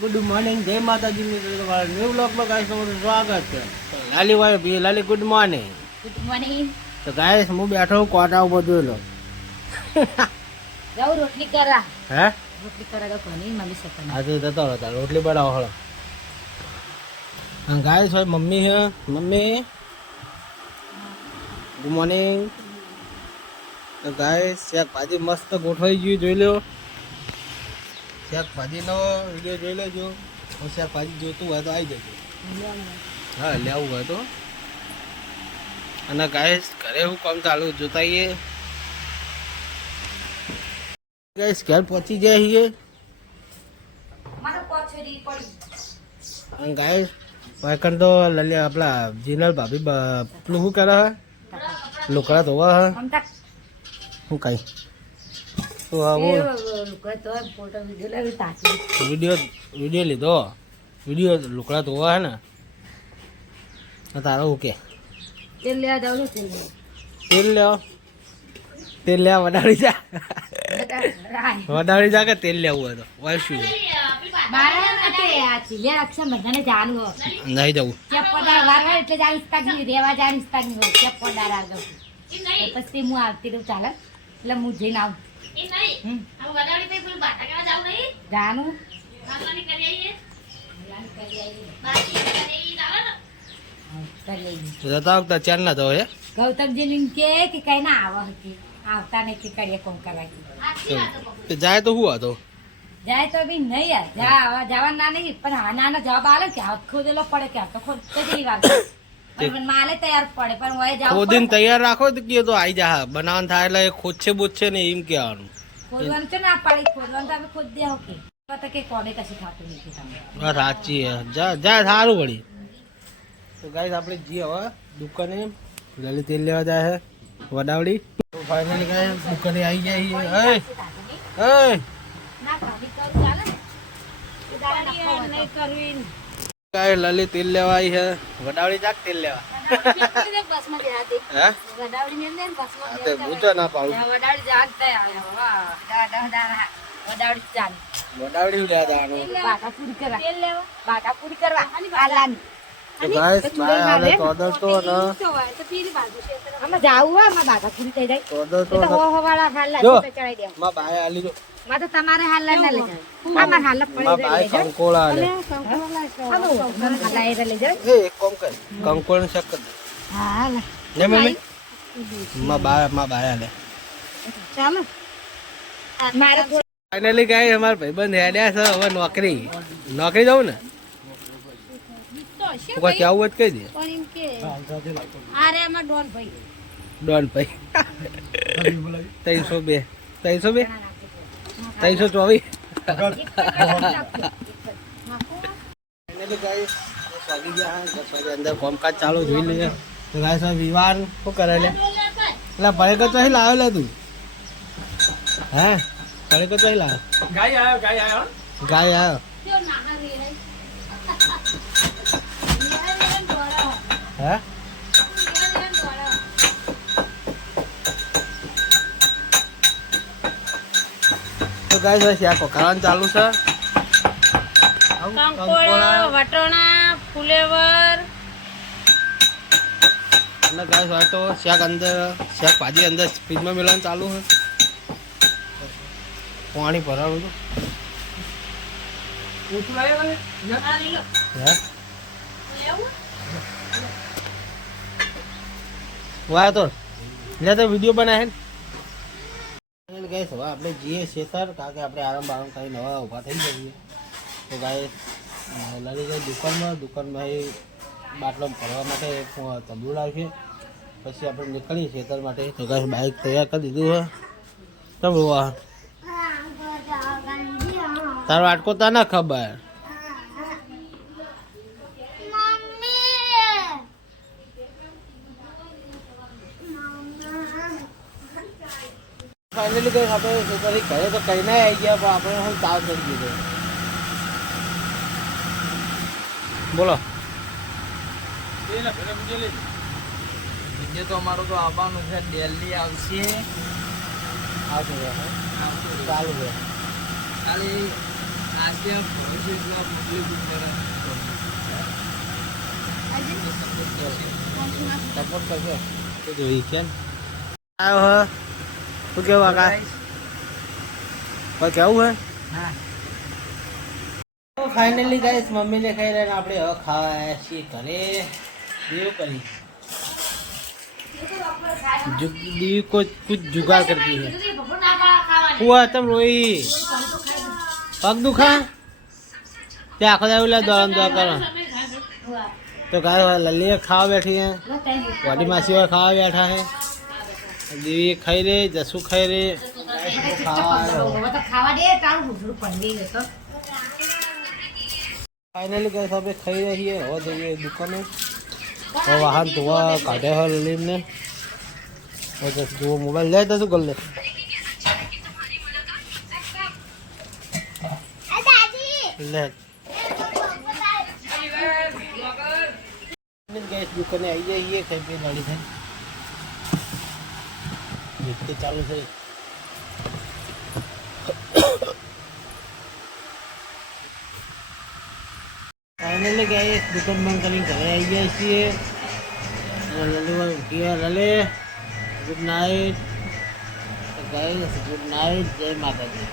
Good morning, જય માતાજી મિત્રો, તમારા ન્યૂ બ્લોગમાં ગાઈસ તમારું સ્વાગત છે. લાલી ભાઈ લાલી ગુડ મોર્નિંગ. Good morning. તો ગાઈસ હું બેઠો હું કોટા ઉપર જોઈ લો. જાઉં રોટલી કરવા. હે રોટલી કરવા તો કોની મમ્મી સપન. આજે જતો રહો રોટલી બનાવો હળો. અને ગાઈસ ભાઈ મમ્મી હે, મમ્મી ગુડ મોર્નિંગ. તો ગાઈસ શાકભાજી મસ્ત ગોઠવાઈ ગયું, જોઈ લો. શાકભાજીનો વિડીયો જોઈ લેજો. શાકભાજી જોતું હોય તો આવી જજો. હા લેવું હોય તો. અને ગાઈસ ઘરે હું કામ ચાલુ જોતાઈએ. ગાઈસ ઘર પહોંચી જાય છીએ. અને ગાઈસ વાયકન તો લલી આપણા જીનલ ભાભી પેલું શું કરે હે, લુકડા ધોવા હે શું કઈ વિડીયો લીધો, વિડીયો લુકડા ધોવા હે ને તારો હું કે તેલ લેવા જાવ છો. તેલ લેવા વડાડી જા વડાડી જા કે તેલ લેવું હોય તો હોય શું નહીં જવું. પછી હું આવતી રહું ચાલે એટલે હું જઈને આવું. જાનું જતા વખતે ચાર ના તો હે ગૌતમજી કે કઈ ના આવે આવતા નહીં કરીએ કોમ કરવા જાય તો શું હતો જાય તો બી નહીં યાર જવા ના નહીં પણ હા ના જવાબ આવે કે હાથ ખોદેલો પડે કે તો ખોદ કેટલી વાર માલે તૈયાર પડે પણ હોય જાવ ખોદીને તૈયાર રાખો તો કે તો આવી જા બનાવવાનું થાય એટલે ખોદશે બોદશે ને એમ કહેવાનું. ખોદવાનું છે ના પાડી ખોદવાનું તો ખોદ દે કે કે કોને કશું થતું નથી તમને. બસ સાચી જા જા સારું વળી. તો ગાઈસ આપણે જી હવે દુકાને લલિત તેલ લેવા જાય છે વડાવડી. તો ફાઇનલી ગાઈસ દુકાને આવી જાય છે. ના ભાભી કહું ચાલે કે દાડા નહીં કરવી ગાઈસ લલિત તેલ લેવા આવી છે વડાવડી જાક તેલ લેવા. બસમાં બેહા દે હે વડાવડી મેં દે બસમાં તે પૂછો ના પાડું. વડાવડી જાગતા આવ્યો વાહ દાડા વડાવડી ચાલ વડાવડી લેવા જવાનું. બાટા પૂરી કરવા તેલ લેવા બાટા પૂરી કરવા આલાની. તો ગાઈસ ભાઈ હાલે તોદર તો ને આમાં જાવું હોય આમાં બાટા પૂરી થઈ જાય તોદર તો તો હો વાળા હાલ જો ચડાઈ દે માં ભાઈ આલી જો માં તો તમારે હાલ ના લઈ જાય આમાં હાલ માં પડી ભાઈ કંકોળા આલે. હાલ લઈ જાય એ એક કામ કર કંકોળ શક કર દે. હા ને મમ્મી માં ભાઈ આલે. ચાલો મારે ફાઇનલી ગાઈસ અમાર ભાઈબંધ હેડ્યા છે હવે નોકરી જાઉં ને તું કોઈ કેવું જ કહી દે. ડોન ભાઈ 302 324. અંદર કોમકાજ ચાલુ જોઈ લઈએ. તો ગાઈસ વિવાન શું કરે લે એટલે ભલે તો અહીં લાવ્યો લે તું. હે ભલે તો અહીં લાવ્યો ગાય આવ્યો હે તો ગાઈસ બસ આ કોકાવાનું ચાલુ છે. કંકોળા વટોણા ફુલેવર અને ગાઈસ હવે તો શાકભાજી અંદર ફ્રીજમાં મેળવવાનું ચાલુ છે. પાણી ભરાવું હતું હે વાહ તો લે તો વિડીયો બનાવે ને ગાઈસ. હવે આપણે જઈએ ખેતર કારણ કે આપણે આરામ કરીને હવે ઊભા થઈ જઈએ. તો ગાઈસ લલી ગઈ દુકાનમાં એ બાટલો ભરવા માટે તંબુ લાવશે પછી આપણે નીકળીએ ખેતર માટે. તો ગાઈસ બાઇક તૈયાર કરી દીધું છે. તમે વાહ તારો આટકો તા ના ખબર. ફાઇનલી કઈ આપણે ઘરે તો કઈ ના આવી ગયા પણ આપણે હું તાવ કરી દીધો. બોલો વિડીયો તો અમારો તો આવવાનું છે, દિલ્હી આવશે ચાલુ છે ખાલી આજે ભવિષ્યમાં મોકલી દીધો. સપોર્ટ કરજો તો જોઈ કેમ આવ્યો હે શું કેવું આકા કોઈ કેવું હે તો ફાઇનલી ગાઈસ મમ્મીને ખાઈ રહ્યા ને આપણે હવે ખાવા છીએ ઘરે દેવ કરી દીવી को कुछ जुगाड़ करती है हुआ तुम रोई पग दुखा क्या आखो जाए दौड़ दौड़ करो तो गाय लल्ली खावा बैठी है वाडी मासी और खावा बैठा है दीवी खाई रे जसू खाई रे फाइनली गए सब खाई रही है और जाइए दुकान में और वाहन धोआ काटे है ललीम ने और जब जो मोबाइल ले तो कर ले ले गैस दुकाने आई जाइए कहीं पे गाड़ी है देखते चालू से फाइनली गए दुकान बंद करके घरे आई गए છીએ लले good night guys good night जय माता दी।